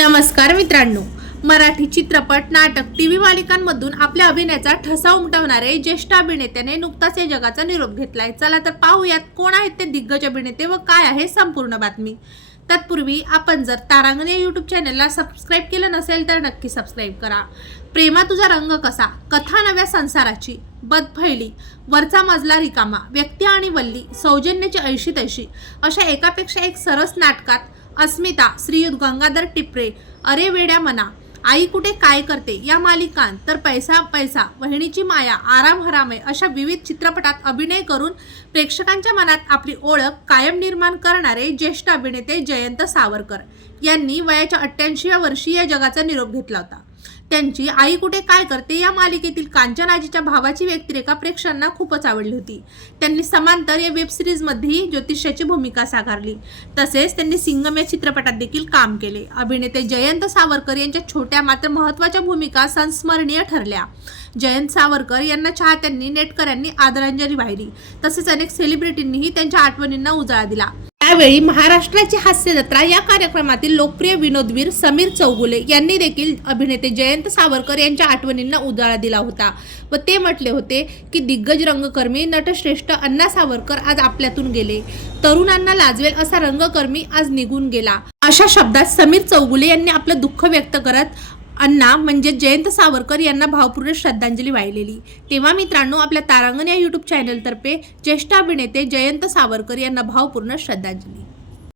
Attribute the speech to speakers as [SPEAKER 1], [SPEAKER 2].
[SPEAKER 1] नमस्कार मित्रांनो. मराठी चित्रपट नाटक टी व्ही मालिकांमधून आपल्या अभिनयाचा ठसा उमटवणारे ज्येष्ठ अभिनेत्याने नुकताच या जगाचा निरोप घेतलाय. चला तर पाहूयात कोण आहेत ते दिग्गज अभिनेते व काय आहे संपूर्ण बातमी. तत्पूर्वी आपण जर तारांगण या यूट्यूब चॅनलला सबस्क्राईब केलं नसेल तर नक्की सबस्क्राईब करा. प्रेमा तुझा रंग कसा? कथा नव्या संसाराची. बदफैली वरचा मजला रिकामा. व्यक्ती आणि वल्ली. सौजन्याची ऐशी तैशी. अशा एकापेक्षा एक सरस नाटकात अस्मिता श्रीयुत गंगाधर टिपरे अरे वेड्या मना आई कुठे काय करते या मालिकांत? तर पैसा पैसा वहिनीची माया आराम हरामे अशा विविध चित्रपटात अभिनय करून प्रेक्षकांच्या मनात आपली ओळख कायम निर्माण करणारे ज्येष्ठ अभिनेते जयंत सावरकर यांनी वयाच्या अठ्ठ्याऐंशीव्या वर्षी या जगाचा निरोप घेतला होता. त्यांची आई कुठे काय करते या मालिकेतील कांचनाजीच्या भावाची व्यक्तिरेखा प्रेक्षकांना खूपच आवडली होती. त्यांनी समांतर या वेब सिरीजमध्येही ज्योतिषाची भूमिका साकारली. तसेच त्यांनी सिंगम या चित्रपटात देखील काम केले. अभिनेते जयंत सावरकर यांच्या छोट्या मात्र महत्त्वाच्या भूमिका संस्मरणीय ठरल्या. जयंत सावरकर यांना चाहत्यांनी नेटकऱ्यांनी आदरांजली वाहिली. तसेच अनेक सेलिब्रिटींनीही त्यांच्या आठवणींना उजाळा दिला. त्यावेळी महाराष्ट्राची हास्य जत्रा या कार्यक्रमातील लोकप्रिय विनोदवीर समीर चौगुले यांनी देखील अभिनेते जयंत सावरकर यांच्या आठवणींना उजाळा दिला होता व ते म्हटले होते की दिग्गज रंगकर्मी नटश्रेष्ठ अण्णा सावरकर आज आपल्यातून गेले. तरुणांना लाजवेल असा रंगकर्मी आज निघून गेला. अशा शब्दात समीर चौगुले यांनी आपलं दुःख व्यक्त करत अण्णा म्हणजे जयंत सावरकर यांना भावपूर्ण श्रद्धांजली वाहिलेली. तेव्हा मित्रांनो आपल्या तारांगण या यूट्यूब चॅनलतर्फे ज्येष्ठ अभिनेते जयंत सावरकर यांना भावपूर्ण श्रद्धांजली.